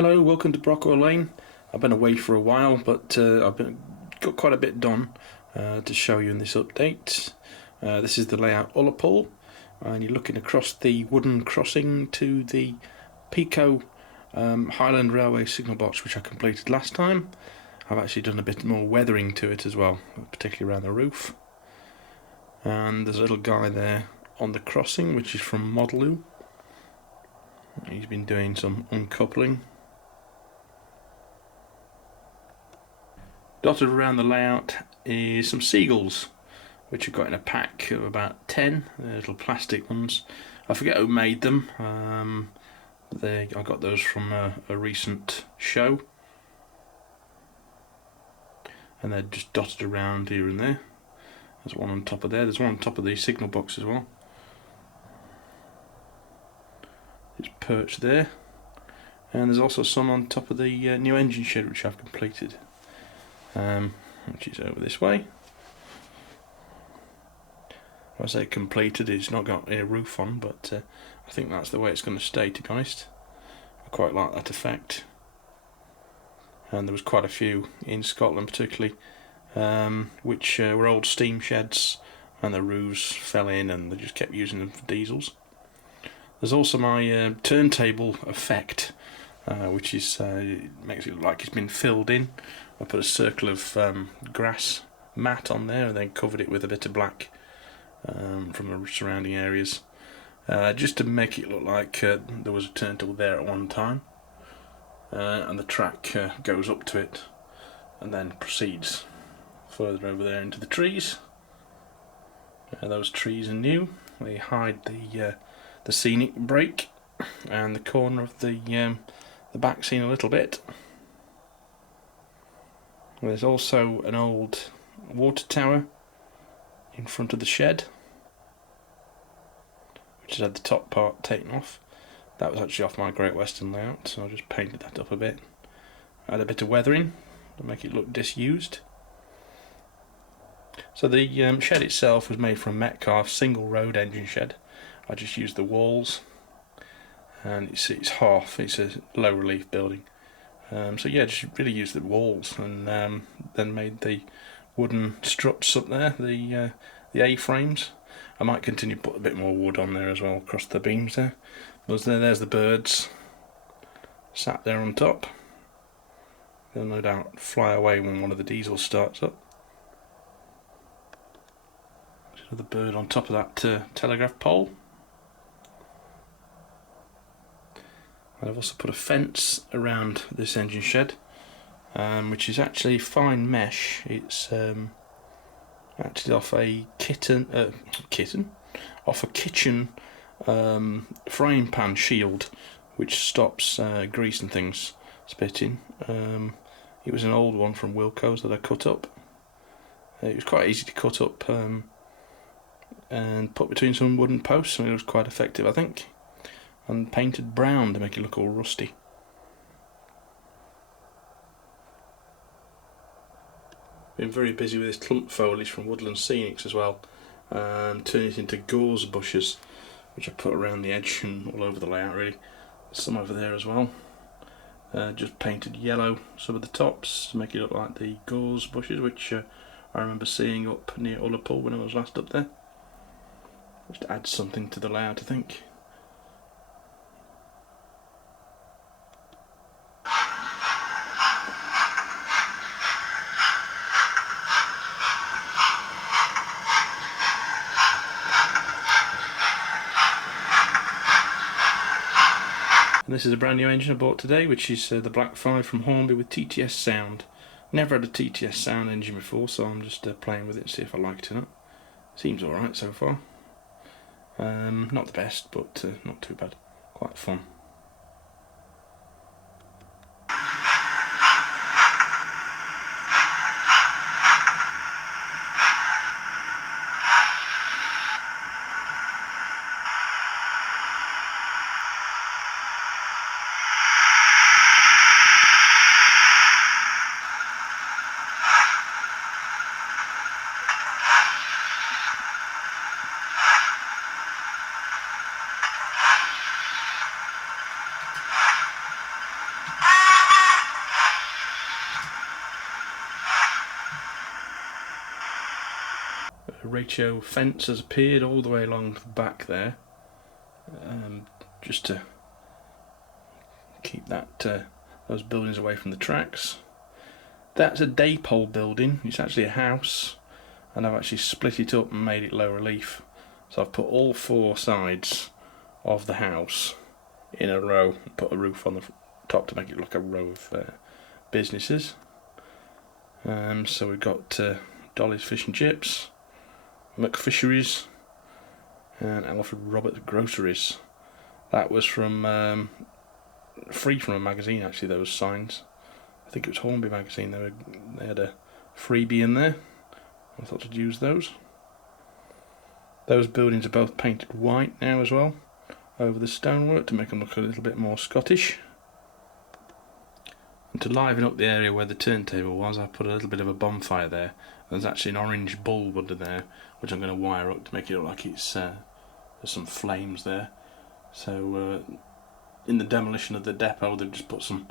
Hello, welcome to Brockwell Lane. I've been away for a while, but got quite a bit done to show you in this update. This is the layout Ullapool, and you're looking across the wooden crossing to the Pico Highland Railway signal box, which I completed last time. I've actually done a bit more weathering to it as well, particularly around the roof. And there's a little guy there on the crossing, which is from Ullapool. He's been doing some uncoupling. Dotted around the layout is some seagulls, which I've got in a pack of about 10, little plastic ones. I forget who made them. I got those from a recent show, and they're just dotted around here and there. There's one on top of there. There's one on top of the signal box as well. It's perched there, and there's also some on top of the new engine shed, which I've completed. Which is over this way. When I say completed, it's not got a roof on, but I think that's the way it's going to stay, to be honest. I quite like that effect. And there was quite a few in Scotland particularly, which were old steam sheds, and the roofs fell in and they just kept using them for diesels. There's also my turntable effect, which is makes it look like it's been filled in. I put a circle of grass mat on there and then covered it with a bit of black from the surrounding areas, just to make it look like there was a turntable there at one time, and the track goes up to it and then proceeds further over there into the trees. Those trees are new. They hide the scenic break and the corner of the back scene a little bit. There's also an old water tower in front of the shed, which has had the top part taken off. That was actually off my Great Western layout, so I just painted that up a bit. I had a bit of weathering to make it look disused. So the shed itself was made from Metcalfe's single road engine shed. I just used the walls, and it's half. It's a low relief building. So yeah, just really used the walls, and then made the wooden struts up there, the A-frames. I might continue to put a bit more wood on there as well across the beams there. There's the birds sat there on top. They'll no doubt fly away when one of the diesels starts up. There's another bird on top of that telegraph pole. I've also put a fence around this engine shed, which is actually fine mesh. It's actually off a kitchen frying pan shield, which stops grease and things spitting. It was an old one from Wilco's that I cut up. It was quite easy to cut up and put between some wooden posts, and it was quite effective, I think. And painted brown to make it look all rusty. Been very busy with this clump foliage from Woodland Scenics as well, and turning it into gorse bushes, which I put around the edge and all over the layout really. Some over there as well. Just painted yellow some of the tops to make it look like the gorse bushes, which I remember seeing up near Ullapool when I was last up there. Just to add something to the layout, I think. And this is a brand new engine I bought today, which is the Black 5 from Hornby with TTS sound. Never had a TTS sound engine before, so I'm just playing with it to see if I like it or not. Seems alright so far. Not the best, but not too bad. Quite fun. ratio fence has appeared all the way along the back there, just to keep those buildings away from the tracks. That's a daypole building. It's actually a house, and I've actually split it up and made it low relief. So I've put all 4 sides of the house in a row and put a roof on the top to make it look like a row of businesses. So we've got Dolly's Fish and Chips, McFisheries, and Alfred Robert Groceries. That was from free from a magazine, actually, those signs. I think it was Hornby magazine. They had a freebie in there. I thought I'd use those. Those buildings are both painted white now as well, over the stonework, to make them look a little bit more Scottish. And to liven up the area where the turntable was, I put a little bit of a bonfire there. There's actually an orange bulb under there, which I'm going to wire up to make it look like it's there's some flames there. So in the demolition of the depot, they've just put some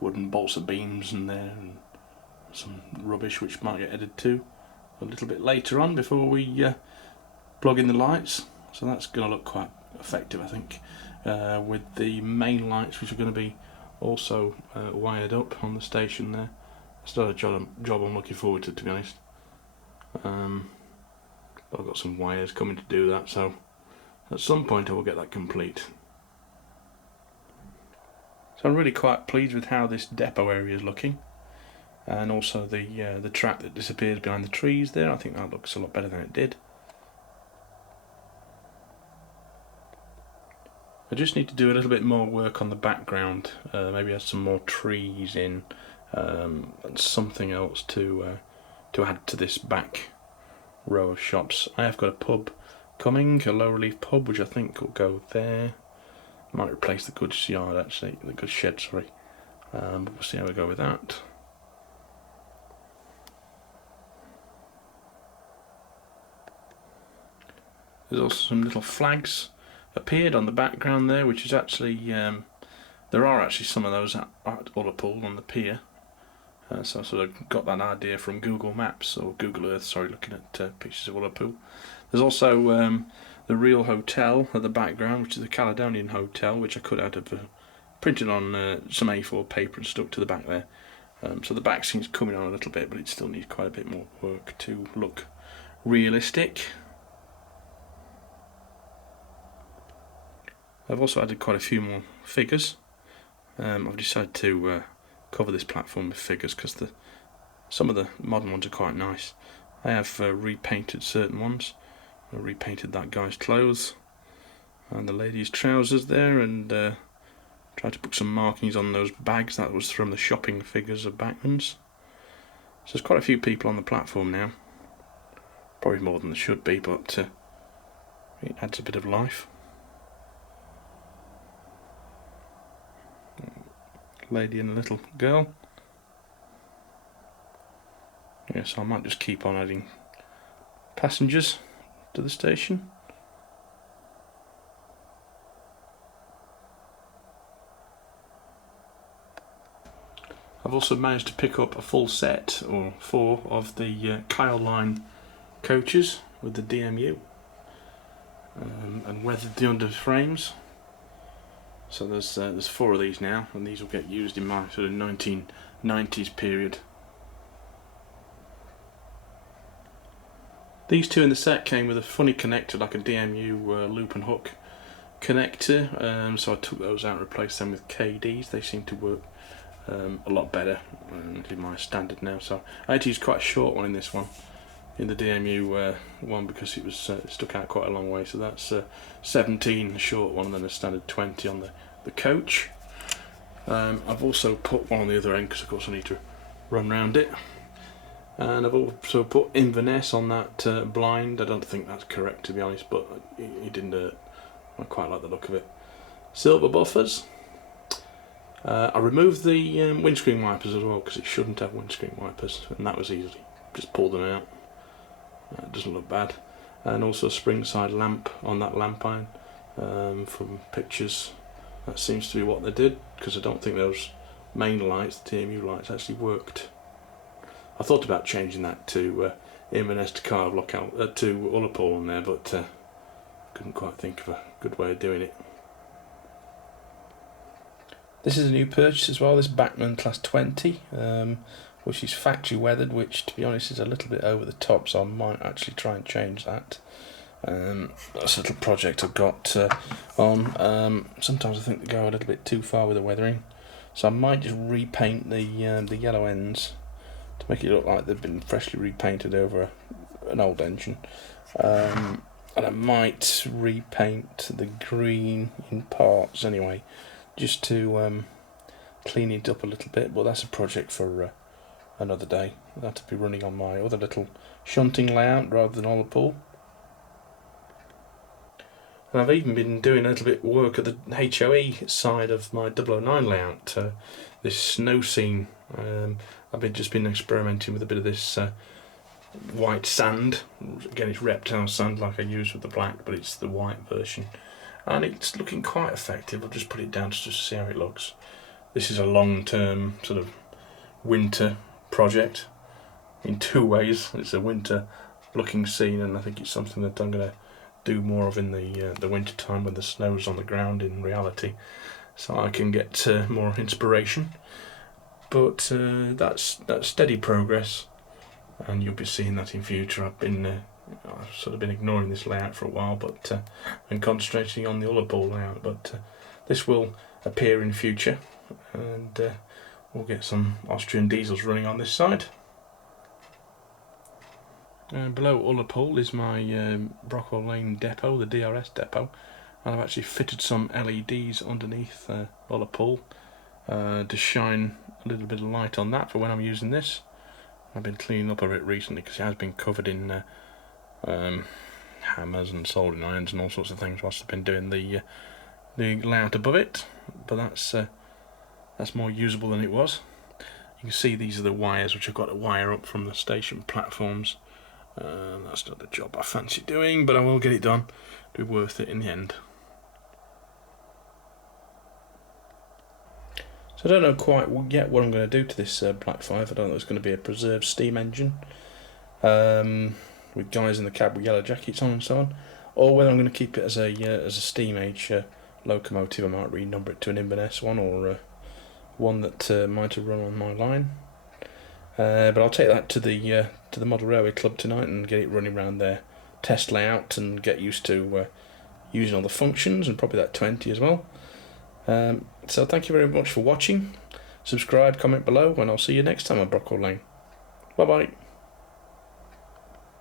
wooden balsa beams in there and some rubbish which might get added to a little bit later on before we plug in the lights. So that's going to look quite effective, I think, with the main lights, which are going to be also wired up on the station there. It's not a job I'm looking forward to be honest. But I've got some wires coming to do that, so at some point I will get that complete. So I'm really quite pleased with how this depot area is looking, and also the track that disappears behind the trees there. I think that looks a lot better than it did. I just need to do a little bit more work on the background, maybe add some more trees in, and something else to add to this back row of shops. I have got a pub coming, a low relief pub, which I think will go there. Might replace the goods yard, actually, the goods shed, sorry. But we'll see how we go with that. There's also some little flags appeared on the background there, which is actually there are actually some of those at Ullapool on the pier. So I sort of got that idea from Google Maps, or Google Earth, sorry, looking at pictures of Ullapool. There's also the real hotel at the background, which is the Caledonian Hotel, which I cut out of printed on some A4 paper and stuck to the back there. So the back seems coming on a little bit, but it still needs quite a bit more work to look realistic. I've also added quite a few more figures. I've decided to cover this platform with figures because some of the modern ones are quite nice. I have repainted certain ones. I repainted that guy's clothes and the lady's trousers there, and tried to put some markings on those bags. That was from the shopping figures of Bachman's. So there's quite a few people on the platform now. Probably more than there should be, but it adds a bit of life. Lady and a little girl. Yeah, so I might just keep on adding passengers to the station. I've also managed to pick up a full set, or 4, of the Kyle Line coaches with the DMU, and weathered the under frames. So there's 4 of these now, and these will get used in my sort of 1990s period. These 2 in the set came with a funny connector, like a DMU loop and hook connector, so I took those out and replaced them with KDs. They seem to work a lot better in my standard now. So I had to use quite a short one in this one, in the DMU one, because it was it stuck out quite a long way. So that's 17, the short one, and then a standard 20 on the coach. I've also put one on the other end because of course I need to run round it. And I've also put Inverness on that blind. I don't think that's correct, to be honest, but it didn't hurt. I quite like the look of it. Silver buffers. I removed the windscreen wipers as well, because it shouldn't have windscreen wipers, and that was easy. Just pull them out. It doesn't look bad. And also a spring side lamp on that lamp iron from pictures. That seems to be what they did, because I don't think those main lights, the TMU lights, actually worked. I thought about changing that to Inverness to kind of look out to Ullapool on there, but couldn't quite think of a good way of doing it. This is a new purchase as well, this Bachmann Class 20, which is factory weathered, which to be honest is a little bit over the top, so I might actually try and change that. That's a little project I've got on. Sometimes I think they go a little bit too far with the weathering, so I might just repaint the yellow ends to make it look like they've been freshly repainted over an old engine. And I might repaint the green in parts anyway, just to clean it up a little bit, but that's a project for another day. That'll be running on my other little shunting layout rather than Ullapool. And I've even been doing a little bit of work at the HOE side of my 009 layout, this snow scene. I've just been experimenting with a bit of this white sand. Again, it's reptile sand like I used with the black, but it's the white version. And it's looking quite effective. I'll just put it down to just see how it looks. This is a long-term sort of winter project in two ways. It's a winter-looking scene, and I think it's something that I'm going to do more of in the winter time when the snow's on the ground in reality, so I can get more inspiration. But that's steady progress, and you'll be seeing that in future. I've sort of been ignoring this layout for a while, but and concentrating on the Ullapool layout. But this will appear in future, and we'll get some Austrian diesels running on this side. Below Ullapool is my Brockwell Lane depot, the DRS depot, and I've actually fitted some LEDs underneath Ullapool to shine a little bit of light on that for when I'm using this. I've been cleaning up a bit recently because it has been covered in hammers and soldering irons and all sorts of things whilst I've been doing the layout above it, but that's more usable than it was. You can see these are the wires which I've got to wire up from the station platforms. That's not the job I fancy doing, but I will get it done. It'll be worth it in the end. So I don't know quite yet what I'm going to do to this Black 5. I don't know if it's going to be a preserved steam engine with guys in the cab with yellow jackets on and so on, or whether I'm going to keep it as a steam age locomotive. I might renumber it to an Inverness one, or one that might have run on my line. But I'll take that to the Model Railway Club tonight and get it running around their test layout and get used to using all the functions, and probably that 20 as well. So thank you very much for watching. Subscribe, comment below, and I'll see you next time on Brockwell Lane. Bye bye.